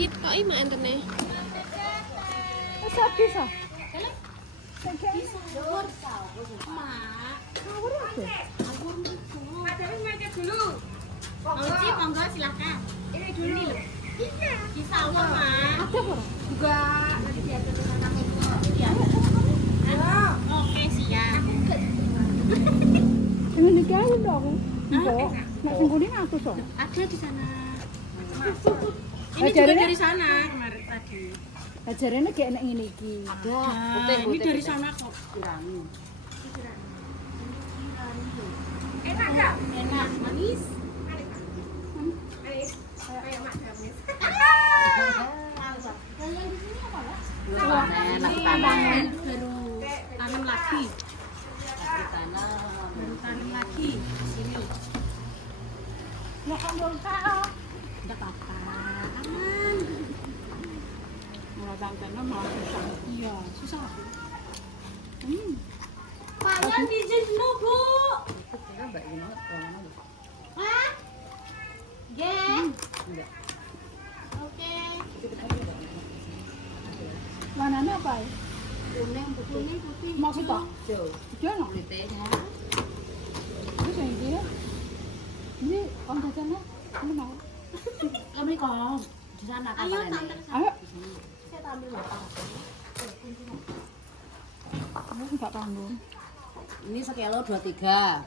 Kit kok ima antene. Bisa. Mak, Ngawur aja. Oci, monggo silakan. Ini dulu. Bisa awal, Mak. Ada apa? Juga nanti diatur dengan aku. Iya. Oke, siap. Dengan iki ae dong. Mbok, nek sing kuning aku so. Ada di sana. Ini Ini juga dari sana kemarin tadi. Ajarane gek enek ngene iki. Nah, ini dari sana kok. Enak enggak? Enak, manis. Kayak mak gamis. Enak Tanam baru tanam lagi. Baru tanam lagi di sini. Nek ambon ka. Enggak apa-apa. Aman. Mulai tanam malah susah. Iya, susah. Kalian izin dulu, Bu. Hah? Oke. Manane apa ya? Kuning putih. Mau kita? Jono. Wis yang iki ya. Ini kon jajannya ini mau. Kami kok di sana Ayo, kapan ini? Ayo. Saya tak ambil bapak. Aku enggak tanggung. Ini sekilo 23.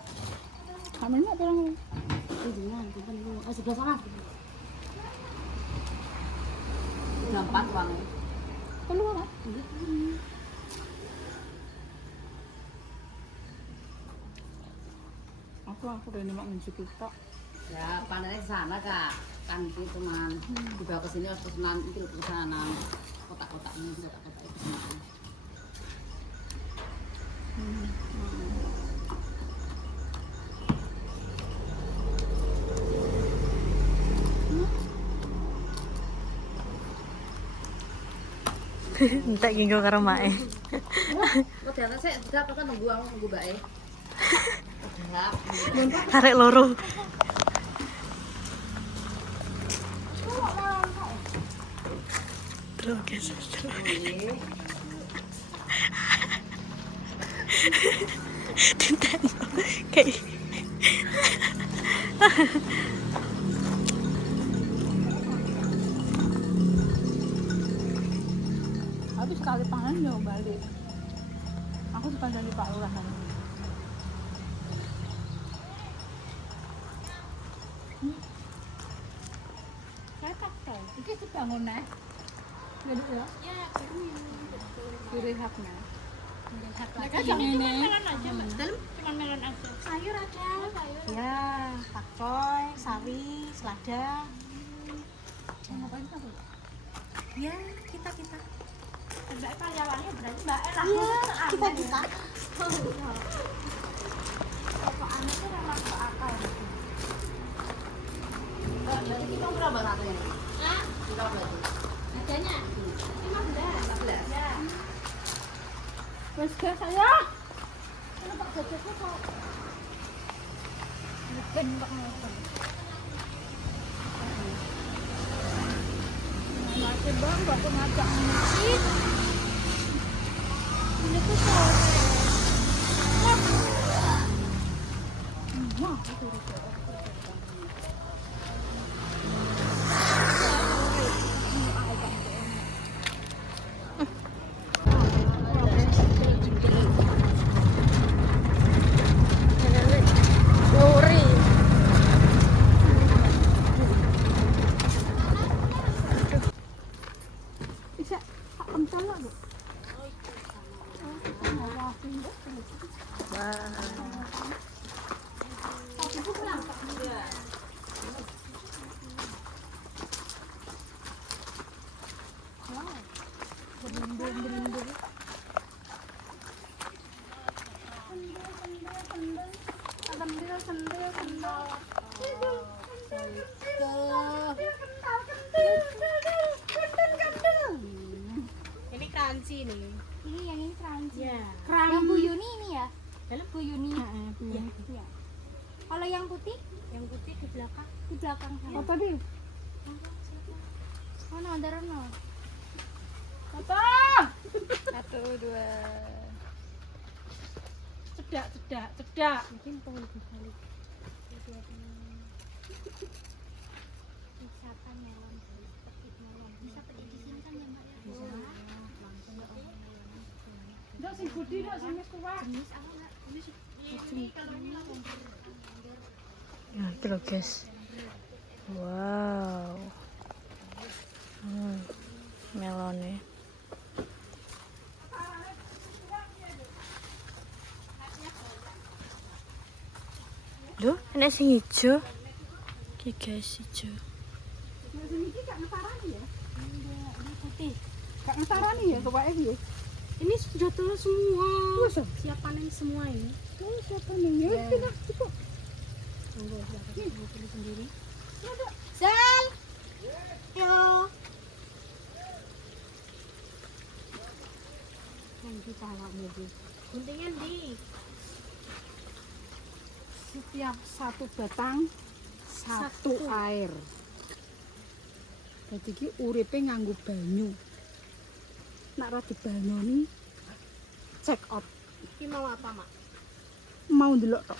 Kamu mau pulang? Jangan, simpan dulu. Sebelah sana. Udah 4 uangnya. Keluar lah. Aku udah nembak nunjuk kita. Ya, panennya di sana, Kak. Kan itu cuman dibawa ke sini harus pesanan itu pesanan kotak-kotak ini kotak-kotak itu pesanan. Entek nggo karo mae. Kok ternyata saya tidak apa kan nunggu bae. Udah. Tarik loro. Terus guys. Tinta kayak Habis sekali pangan yo balik. Aku suka dari Pak Lurah kan. Saya tak tahu. Iki dibangun nih. Gede ya? Ya, Kiri haknya. Mereka yang ini. melon aja, Mbak. Dalam cuma melon aja. Sayur ada. Ya, pakcoy, sawi, selada. Ngapain kamu? Ya, kita. Mbak karyawannya berarti Mbak lah. Iya, kita. Pokok aneh tuh memang ke akal. Mbak, berarti kita berapa satunya? Hah? Kita berapa? Harganya? 15. Ya. Wes guys saya. Kalau Pak Jajaknya kok Ben Pak Ngapain. Masih bang, aku ngajak sih. ini tuh sore. Wah, itu. Bisa, kental lah, Bu. Ini crunchy nih. Ini yang ini crunchy. Ya. Yang Bu Yuni ini ya? Dalam Bu Yuni. Iya. Kalau yang putih yang putih di belakang. di belakang sana. Oh tadi Mana? mandarono. Potong. 1, 2. Cedak. Mungkin pohon kali. Wisata melon, petik melon. Bisa petik di sini kan ya, Mbak ya? Dok sing budi dok sing wis kuat. Jenis apa enggak? Ini kalau ini Nah, itu loh guys. Wow. Melonnya. Duh, enak sing hijau. Iki guys hijau. Nek sing iki gak ngetarani ya? ini putih. Gak ngetarani ya kok piye? Ini sudah telur semua. Wes, Siap panen semua ini. siapa nih? Ya kita cukup. Monggo silakan ibu pilih sendiri. Sel. Yo. Nanti salakmu Bu. Guntingnya di. Setiap satu batang satu air. Jadi iki uripe nganggo banyu. Nek ora dibanyoni check out. Ini mau apa, Mak? Mau ndelok tok.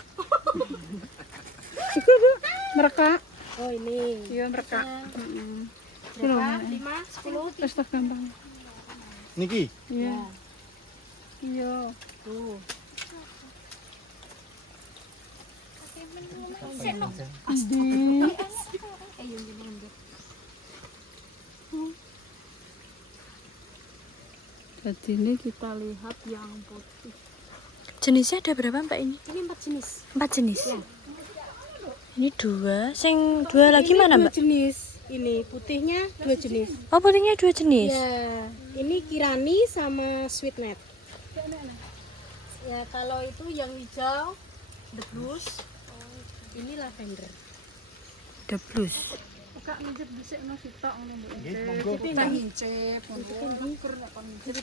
Iku Bu, merekak. Oh, ini. Iya merekak. Heeh. Berapa? 5, 10. Wis tak gampang. Niki. Iya. Iya. Tuh. Andi. Iya, bener. Jadi ini kita lihat yang putih. Jenisnya ada berapa Mbak ini? Ini 4 jenis. 4 jenis. Ini 2. Sing 2 lagi mana Dua Mbak? jenis. Ini putihnya 2 jenis. Oh, putihnya 2 jenis. Ya, ini kirani sama sweetnet. Ya, kalau itu yang hijau, the blues. Ini lavender. The blues. Kak ngicip dhisikno sitok ngono Mbak. Nggih, monggo. Kita ngicip, ngukur nek kon ngicip.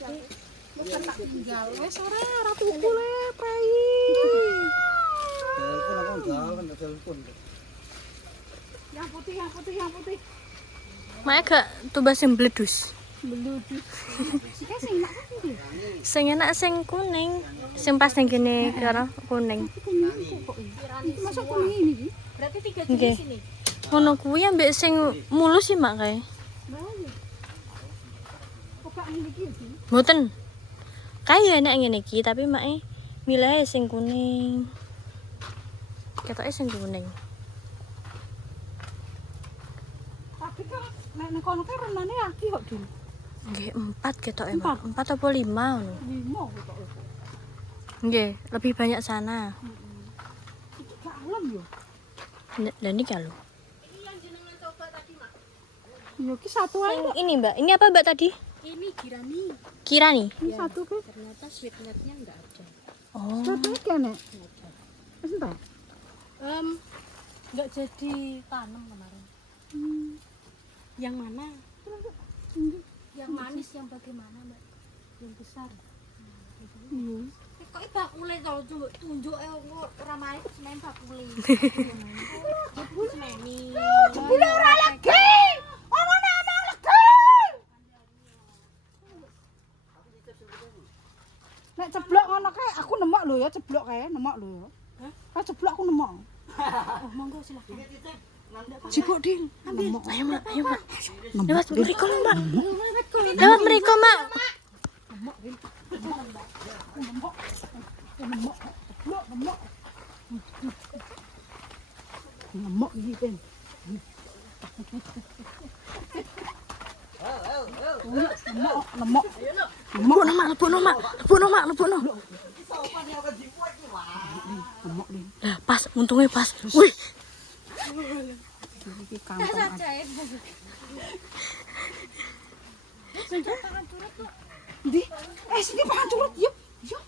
Wis tak tinggal. Wis ora ora tuku le, prei. Telepon aku jalan telepon. Yang putih. Mak gak tumbas sing bledus. Beludus. Sika sing enak kan iki? Sing enak sing kuning. Sing pas ning kene karo kuning. Iki masuk kuning ini iki. Berarti 3 Nggih. jenis ini. Ngono kuwi ambek sing mulus sih Mak kae. Kok gak ngene iki sih? Mboten. Kae enak ngene iki, tapi Mak milih sing kuning. Ketoke sing kuning. Tapi kan nek nek kono kan renane aki kok, Din. Nggih, 4 ketoke Mak. 4 apa 5 ngono. 5 kok. Nggih, lebih banyak sana. Iki gak alam yo. Dan ini kalau. Yo ki satu ae. Ini Mbak, ini apa Mbak tadi? Ini kirani. Kirani. Ini satu ke. Ternyata sweetnetnya enggak ada. Oh. Satu kene. Wis entar. Enggak jadi tanam kemarin. Yang mana? Yang manis yang bagaimana, Mbak? Yang besar. Iya. Kok bakule to tunjuk ora main semen bakule. Semeni. Jebule ora lagi. Ono nama lagi. Nek ceblok ngono kae aku nemok lho ya, ceblok kae, nemok lho ya. Hah? Ceblok aku nemok. Oh, monggo silakan. Jipuk Din, nemok. Ayo Mak, ayo Mak. Nemok. Lewat mriko Mak. Lewat mriko Mak. Nemok. Ceblok nemok. Nemok iki, Din. Nemok, nemok. Lebokno Mak, lebokno Mak. Lebokno Mak, lebokno. Nemok Din. Lah, pas, untungnya pas. Wih, Iki kantong aja. Ndi? Sini pangan curut, yuk. Yuk.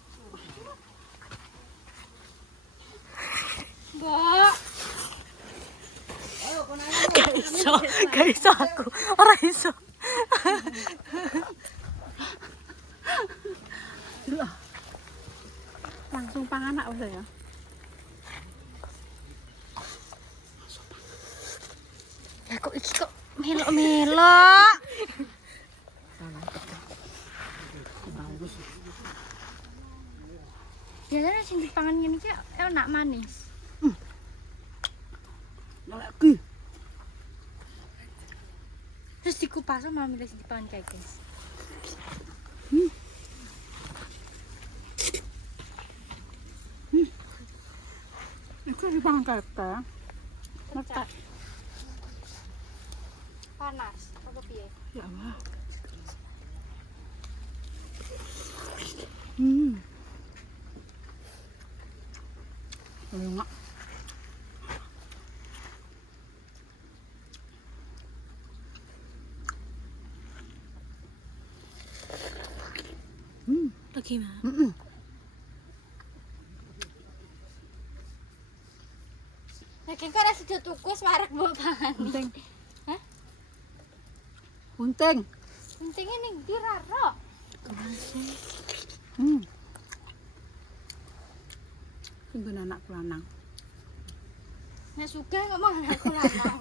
gak iso aku. Ora iso. Langsung pangan nak ya. Ya kok iki kok melok-melok. Biasanya sing dipangan ngene iki enak manis. Lagi. Terus dikupas malah milih sing dipangan kayak guys. Iku dipangan kete. Mata. Panas apa piye? Ya Allah. Enak. Lagi mah. Nek kok ora sedo tuku wis wareg mbok pangan. Bunting. Hah? Bunting. Pentingnya ning ndi ra ro? Tunggu anakku lanang. Nek sugih ngomong anakku lanang.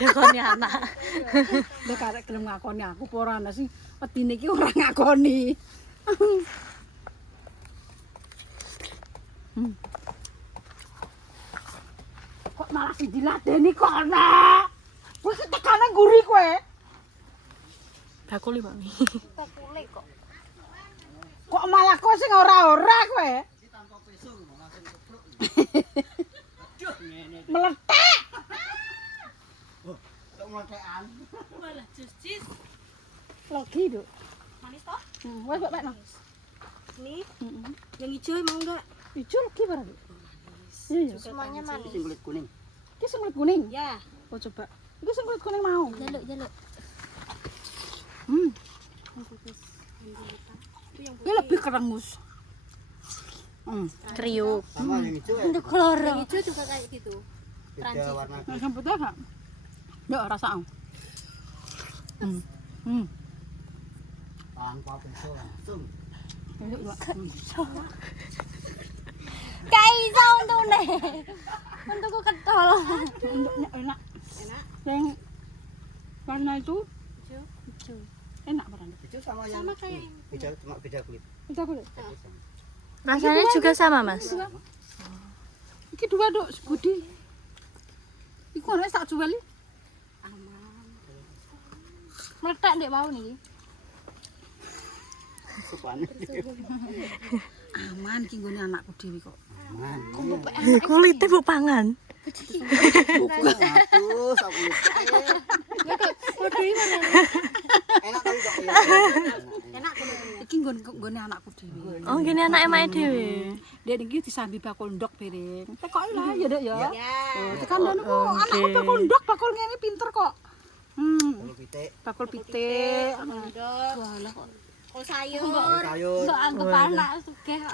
Jagone anak. Nek arek gelem ngakoni aku apa ora ana sing wedine iki ora ngakoni. Kok malah sing diladeni kok ana. Kowe tekane nguri kowe. Bakul Mbak Mi. Bakule kok. Kok malah kowe sing ora-ora kowe. Meletek. Tak meletekan. Malah jus-jus. Lagi, Duk. Manis toh? Wes Pak no. Nih. Yang hijau mau enggak? Ijo lagi barang. Iya, iya. Semuanya manis. Sing kulit kuning. Iki sing kulit kuning. Ya, Oh coba. Iku sing kulit kuning mau. jaluk. Dia lebih kerengus. Kriuk. Sama yang hijau ya. Untuk kloro. Yang hijau juga kayak gitu. Beda warna. Nah, yang putih enggak? Enggak rasa ang. Tanpa peso langsung. Kayak iso untune. Untukku ketol. Enak. Yang warna itu Hijau. enak barang. Hijau sama yang Sama kayak ini. beda, cuma beda kulit. Kita kulit. Rasanya juga sama, Mas. Iki dua Duk, sebudi. Iku ana tak jual iki. Meletak ndek mau nih. Supane. Aman iki nggone anakku dhewe kok. Aman. Kulitnya mbok pangan. Aduh, sak kulit. Enak kali kok. Enak. Iki nggone anakku dhewe. Oh, gini anak emak dhewe. Dia niki disambi bakul ndok piring. Tekoki lah ya, Duk ya. Oh, tekan niku anakku bakul ndok, bakul ngene pinter kok. Kalau pitik, Bakul pitik. Walah kok. Kok sayur. sayur. Kok anggap anak sugih.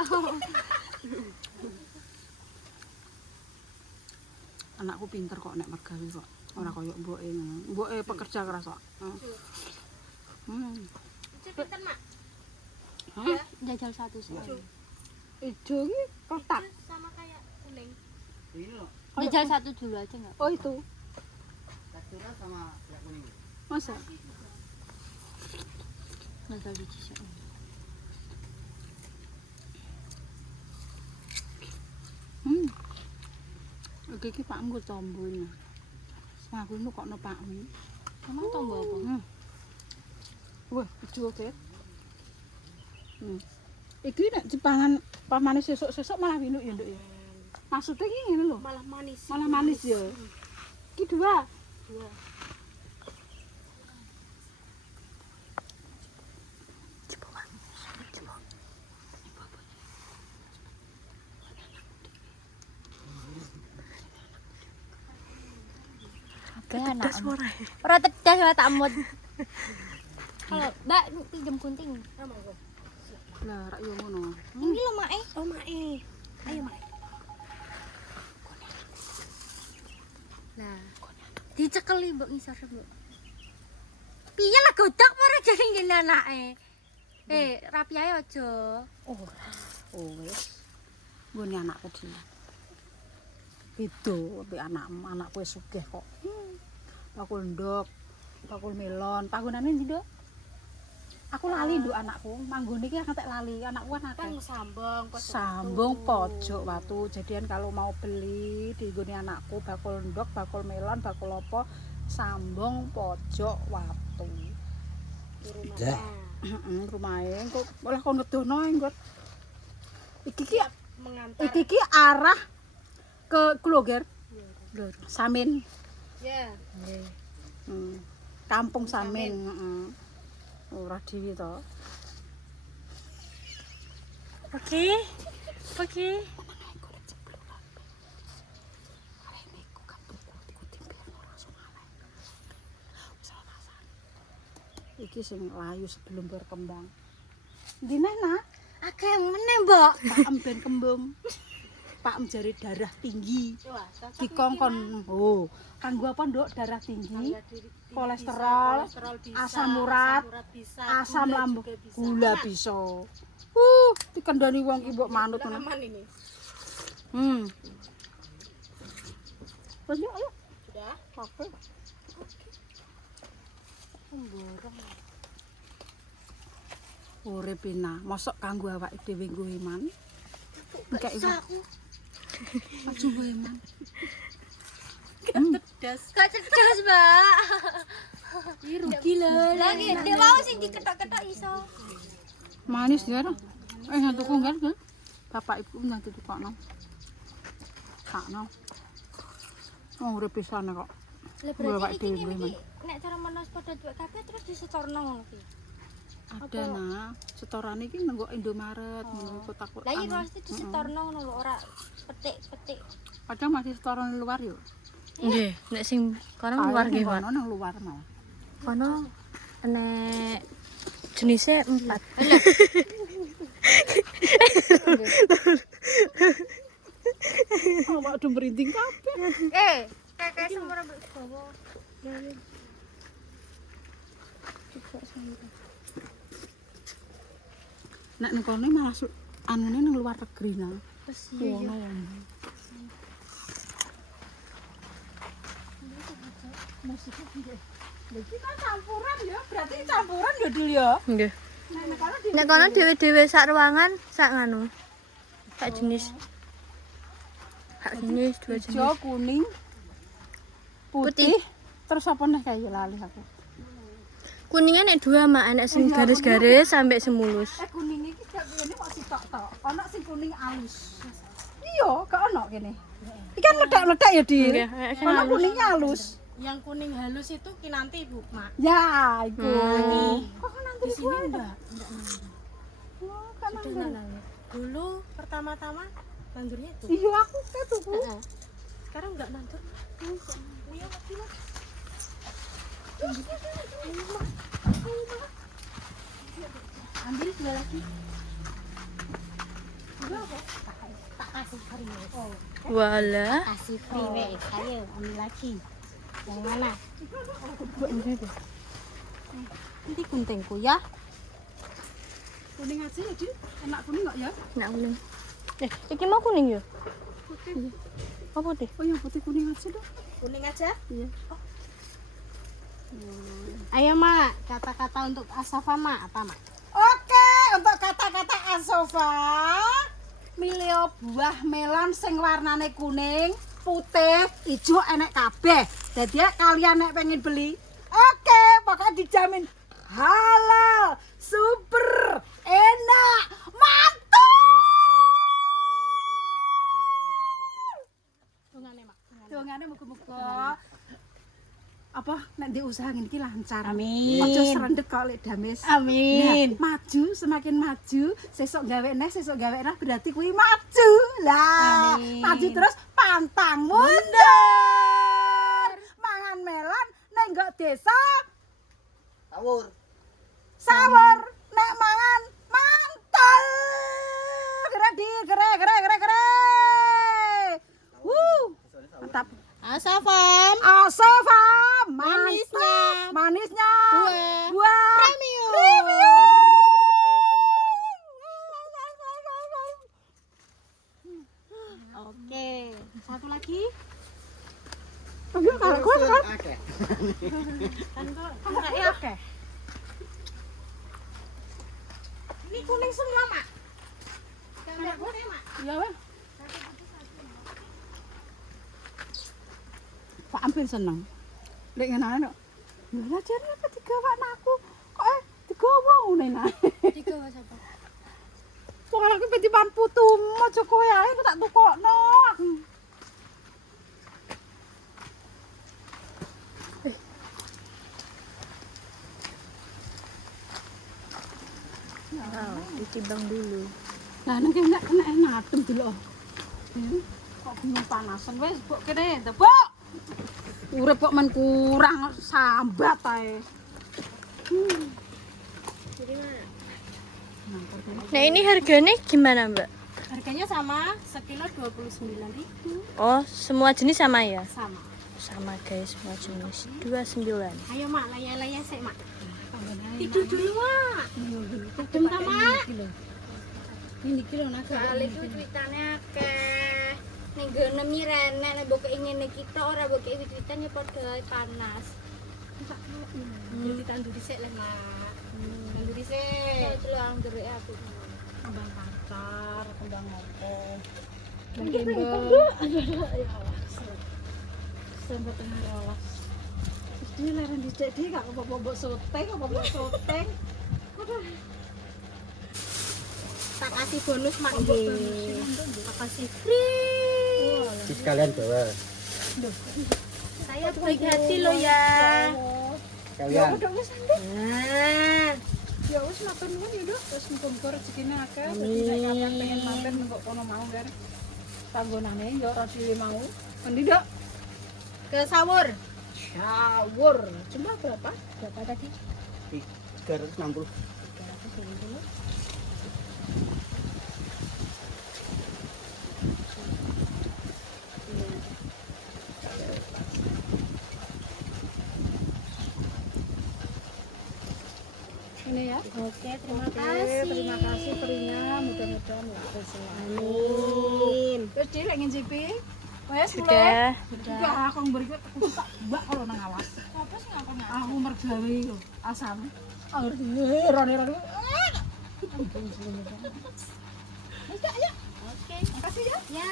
Anakku pinter kok nek mergawe kok. Ora koyo mboke ngono. Mboke pekerja keras kok. Pinten, Mak? Jajal satu sih. Ijo iki kotak. Sama kayak kuning. Ini loh, Jajal satu dulu aja enggak? Oh itu. teksturnya sama yang kuning. Masa? Jajal biji sih. Iki pakmu tombol. Aku nu kok no pakmu. Emang tombol apa? Wah, ijo oke. Iki nek dipangan pamane sesuk-sesuk malah winuk ya, Nduk ya. Maksudnya iki ngene lho. Malah manis. Malah manis ya. Iki dua. Tedas suara. Ora tedas ora tak mut. Kalau Mbak pinjem gunting. Lah, rak yo ngono. Ini lho Mak. Oh Mak. Ayo Mak. Lah, dicekeli mbok ngisor mbok. Piye lah godhok ora jadi ngene anake. Rapi ae aja. Oh wis. Nggone anakku dhewe. Beda mbek anakku wis sugih kok. Bakul ndok, bakul melon, panggonane ndi, Nduk? Aku lali nduk anakku. Manggone iki ngantek lali. Anakku kan Kan akeh. sambung pojok Sambung pojok watu. Jadian kalau mau beli di nggone anakku bakul ndok, bakul melon, bakul apa sambung pojok watu. di rumah. Dah. Heeh, rumahe engko malah kon ngedono engko. Iki ki Mengantar. iki ki arah ke Kloger. Samin. Ya. Kampung Samin, heeh. Ora dhewe to. Oke. Oke. Iki sing layu sebelum berkembang. Dine nak, Akeh meneh, Mbok. Pak Em ben kembung. Pak Em jari darah tinggi. Wah, cocok Dikongkon, oh, kanggo apa nduk darah tinggi? Kolesterol, bisa, asam urat, bisa, asam gula lambung, juga bisa. gula Aman, bisa. Dikandani wong ki mbok manut ngono. aman ini. Wes yuk, ayo. Sudah. Oke. Urip pina, mosok kanggo awake dhewe nggo iman. Enggak iso. Maju nggo iman. Gak cerdas, Mbak. Rugi lho. Lagi dia mau sing diketok-ketok iso. Manis ya to. Nang tuku kan. Bapak ibu nang ditukokno. Sakno. Oh, urip pisane kok. Lah Gua awak berarti iki dhewe, ngene iki nek cara menas padha duwe kabeh terus disetorno ngono ki. Ada nah, setorane iki nang Indomaret, ngono kotak-kotak. Lah iki pasti disetorno ngono lho, ora petik-petik. Padahal masih setoran luar yo. Nggih, nek sing kono luar nggih, Pak. Kono nang luar malah. Kono nek jenisnya 4. Awak udah merinding kabeh. Kayak semua mbek bawa. Nek ning kono malah anune nang luar negeri nah. Iya. Iki kan campuran ya, berarti campuran ya Dul ya. Nggih. Nek Nek kono dhewe-dhewe sak ruangan, sak nganu. Sak jenis. Sak jenis, dua jenis. hijau, kuning, putih, terus apa nih kayak lali aku. Kuningnya nek dua mak, nek sing garis-garis sampai semulus. Kuning iki gak ngene kok sitok-tok. Ana sing kuning alus. Iya, gak ono kene. Iki kan ledak-ledak ya, Di. Nggih, sing Ana halus. kuningnya alus. Yang kuning halus itu kinanti Bu, Mak. Ya, iku. Kok nanti Di sini enggak. Oh, kan Sudah nanti. Dulu pertama-tama nanggurnya itu. iya aku kayak tuku. Sekarang enggak nandur. Iya, mati lah. Ambil dua lagi. Tak kasih free. Oh, Wala. kasih free wes. Ayo, ambil lagi. Yang mana? Nanti guntingku ya. Kuning aja ya, Di. Enak kuning enggak ya? Nak kuning. Iki mau kuning ya? Apa putih? Oh, yang putih kuning aja dong. Kuning aja? Iya. Ayo, Mak. Kata-kata untuk Asafa, Mak. Apa, Mak? Oke, untuk kata-kata Asofa, milih buah melon sing warnane kuning, putih, hijau enek kabeh. Jadi kalian nek pengen beli, oke, pokoknya dijamin halal, super, enak, mantap. Dongane, Mak. Dongane muga-muga apa nek di usaha ngene iki lancar. Amin. Aja serendek kok lek dames. Amin. Nah, maju semakin maju, sesuk gawe neh berarti kuwi maju. Lah, Amin. maju terus pantang mundur. Mangan melon nek nggo desa Tawur. sawur, nek mangan mantel. Gere. Mantap. Asafam. Asofa, Manisnya. Manisnya. Buah. Premium. Oke. Satu lagi. Ayo kalau kuat. Oke. Kan kok enggak ya, oke. Ini kuning semua, Mak. Gambar kuning, Mak. Iya, weh. Pak hampir seneng. Lek ngene no. Lah jare apa digawakno aku? Kok digawa ngene nah. Digawa sapa? Wong aku petipan putumu aja kowe ae tak tukokno. Oh, ditimbang dulu. Nah, nek enak adem dulu. Kok bingung panasan wis, Bok kene, Bok. Urip kok men kurang sambat ae. Nah, ini harganya gimana, Mbak? Harganya sama, sekilo 29.000. Oh, semua jenis sama ya? Sama. Sama guys, semua jenis. 29. Ayo, Mak, laya-laya sik, Mak. Tidur dulu, Mak. Adem ta, Mak? Ini kilo nak Soale iku wit-witane akeh. Ning gone mirene nek mbok ngene kita ora mbok wit-witan ya padha ae panas. Jadi tandur dhisik lah, Mak. Tandur dhisik. Delok anggrek aku. Kembang pacar, kembang mopo. sampai tengah rolas. Terus dia leren dicek dia gak apa-apa syuting, apa-apa syuting. Tak kasih bonus, Mak. Nggih. Tak kasih free. Sekalian bawa. Saya baik hati loh ya. Sekalian. Nah, Ya wis matur nuwun ya, Dok. Terus muga-muga rezekine akeh. Dadi nek sampeyan pengen mampir nang kono mau kan. Panggonane ya ora dhewe mau. Endi, Dok? ke sawur. Syawur. Cuma berapa? Berapa tadi? 360. Ini ya. Oke, terima Oke, kasih. terima kasih perinya. Mudah-mudahan laku selalu. Amin. Terus dia lagi ngincipi. Wes Sudah. Enggak, aku beri aku tak mbak kalau nang awas. Apa sih ngapain? Aku mergawe lho, asam. Rone. Oke. Makasih ya. Ya,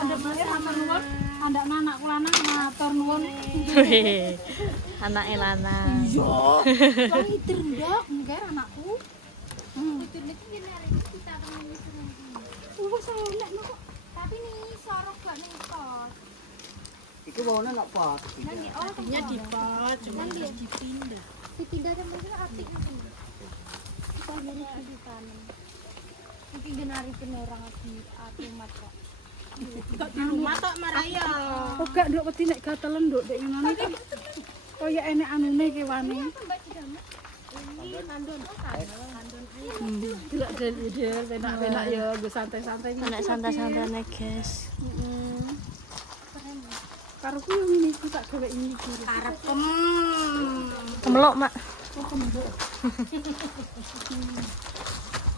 Anda boleh matur nuwun. Andak anakku lanang matur nuwun. Wih, anaknya lanang. Iya. Wong itu ndok, ngger anakku. Itu niki ngene arek kita temen iki. Wes enak kok. Tapi nih sorok gak ning kos. Iku bawane nak pot. Nang di oh nya di pot, cuma harus dipindah. dipindah sama dia apik iki. Kita jadi ditanam. Iki genarikeun orang ati mat kok. Kok di rumah tok Maraya. Kok gak ndok wedi nek gatelen ndok dek ngene kan. Kaya enek anune kewane. Ini kandun. Delok dia penak-penak ya, gue santai-santai. Anak santai-santai nih guys. Karepku yang ini aku tak gawe ini kiri. Karepem. Kemelok, Mak.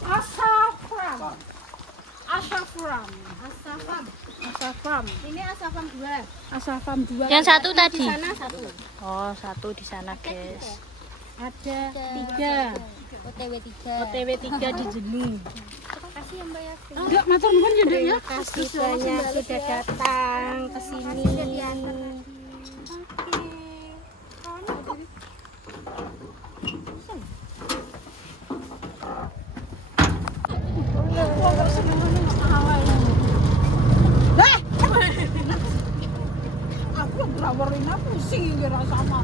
Asafram. Asafram. Asafam. Asafram. Ini asafam 2. Asafram 2. Yang satu Di tadi. sana 1. Oh, satu di sana guys. Ada 3. OTW 3. OTW 3 di Jenuh. Makasih ya Mbak Yakin. Enggak matur nuwun ya, Dek ya. Terima kasih banyak sudah datang ke sini. Aku drawerina pusing iki ora sama.